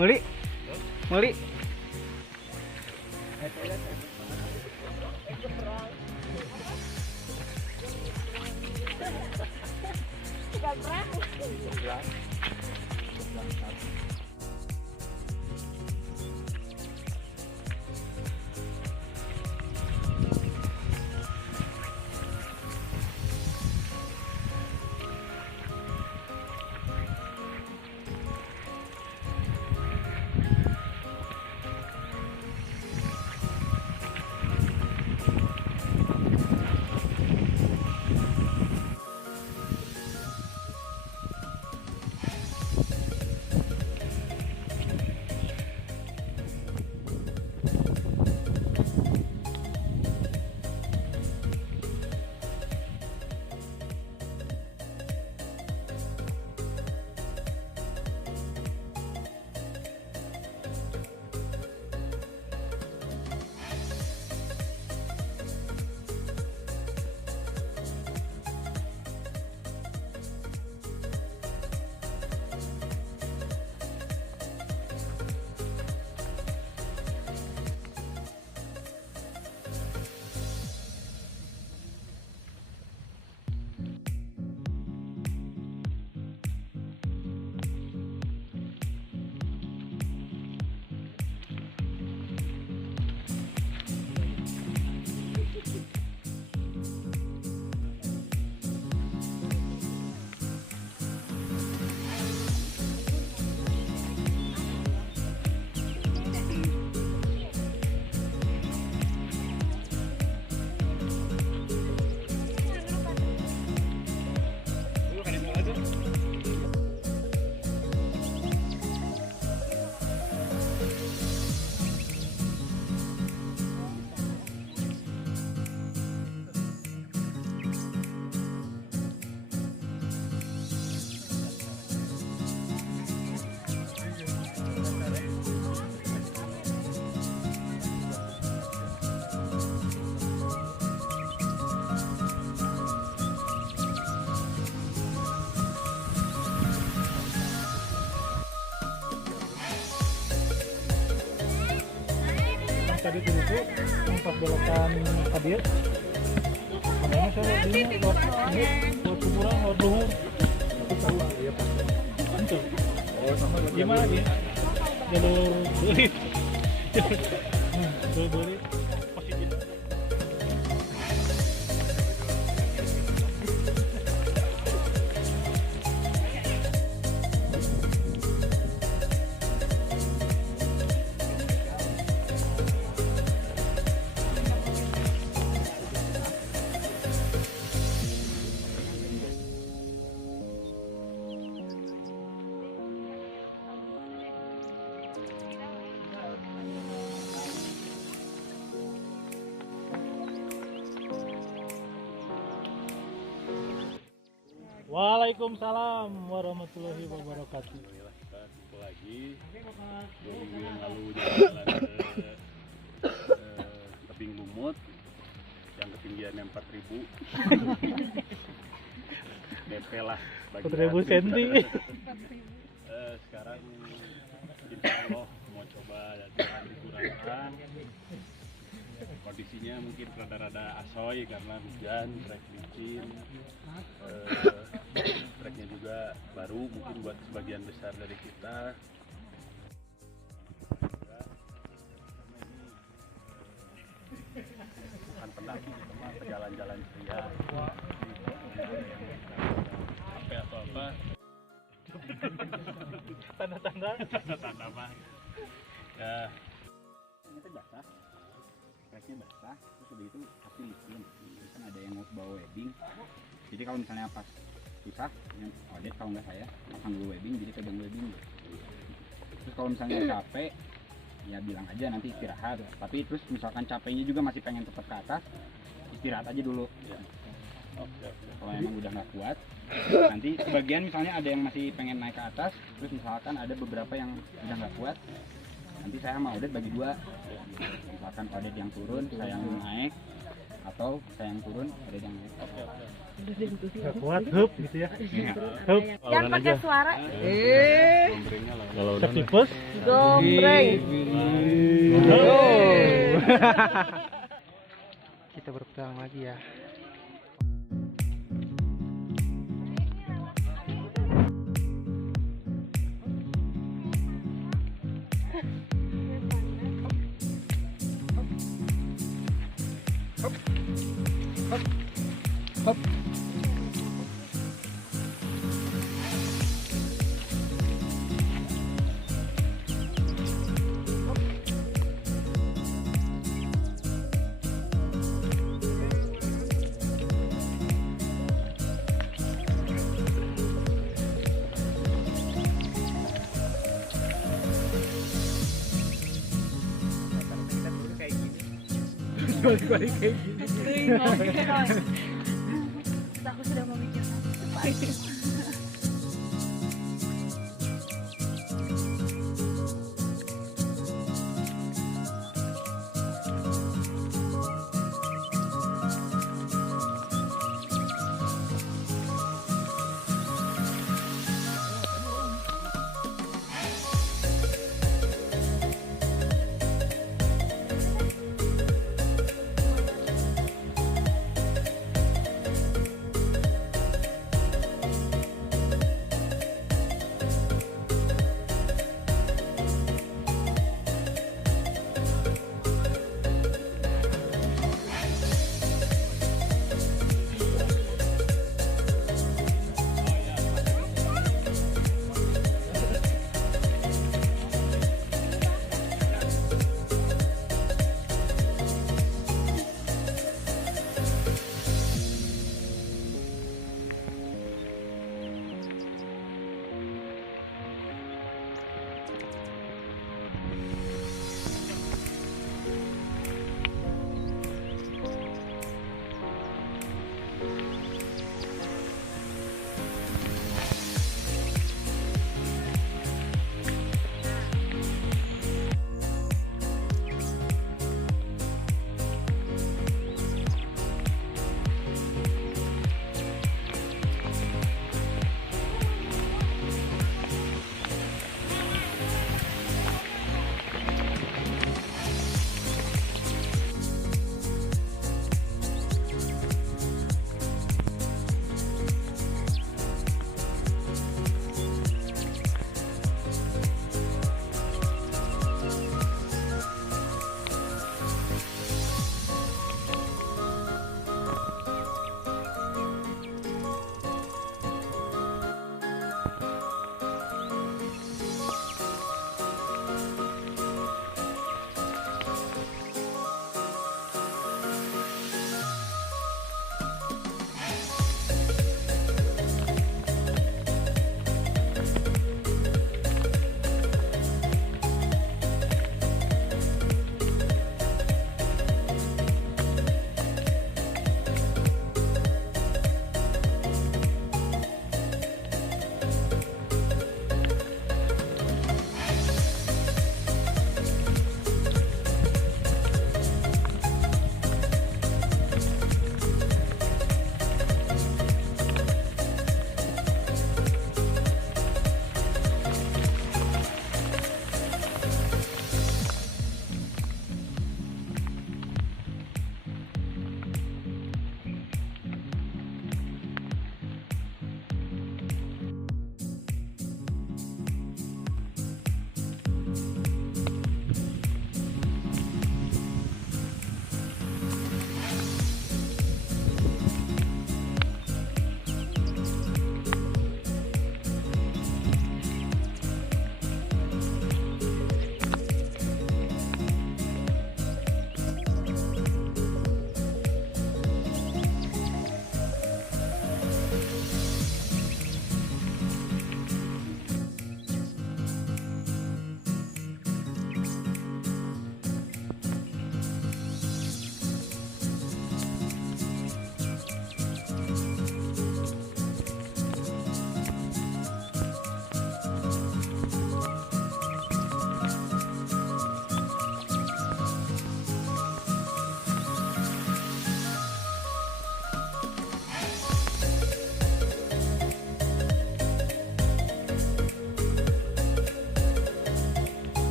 Meli, Meli. Tadi itu pas belokan hadir makanya saya lihat lewat kuburan lewat luhur itu tahu ya Pak itu sama gimana dia jalur belit jalur belit positif. Waalaikumsalam warahmatullahi wabarakatuh. Alhamdulillah kita kumpul lagi. 2 minggu yang lalu jalan ke tebing lumut yang ketinggiannya 4.000 DP lah 4.000 cm. Sekarang insya Allah mau coba jalan di Gunawan. Kondisinya mungkin rada-rada asoy karena hujan, trek licin. Treknya juga baru mungkin buat sebagian besar dari kita. Bukan pendaki, kita mah jalan-jalan ceria. Sampai atau apa? Tanda-tanda mah. Ya. Ini teh basah. Treknya basah, terus udah itu pasti licin. Kan ada yang mau bawa webbing. Jadi kalau misalnya pas susah, yang audit kalau nggak saya pasang dulu webbing, jadi pegang webbing. Terus kalau misalnya capek, ya bilang aja nanti istirahat. Tapi terus misalkan capeknya juga masih pengen tetap ke atas, istirahat aja dulu. Kalau emang udah nggak kuat, nanti sebagian misalnya ada yang masih pengen naik ke atas, terus misalkan ada beberapa yang udah nggak kuat, nanti saya sama Odet bagi dua. Misalkan Odet yang turun, saya yang naik, atau saya yang turun, Odet yang naik. Nggak kuat, hup gitu ya. Iya. Hup. Jangan pakai suara. Setipes. Gombreng. Kita berpetualang lagi ya. Balik-balik kayak gini. Aku sudah memikirkan.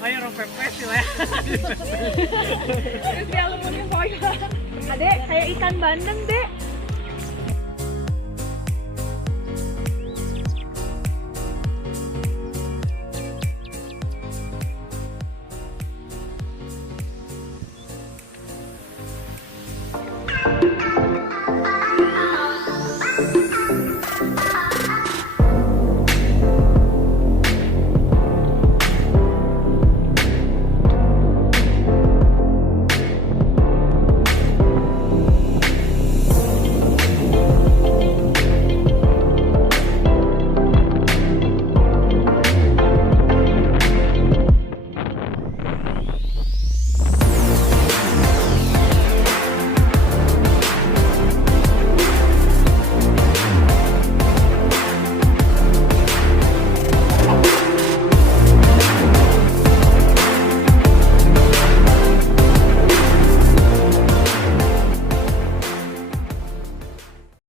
Ayo orang pepes sih lah. Terus di aluminium foil. Adek, kayak ikan bandeng, Dek.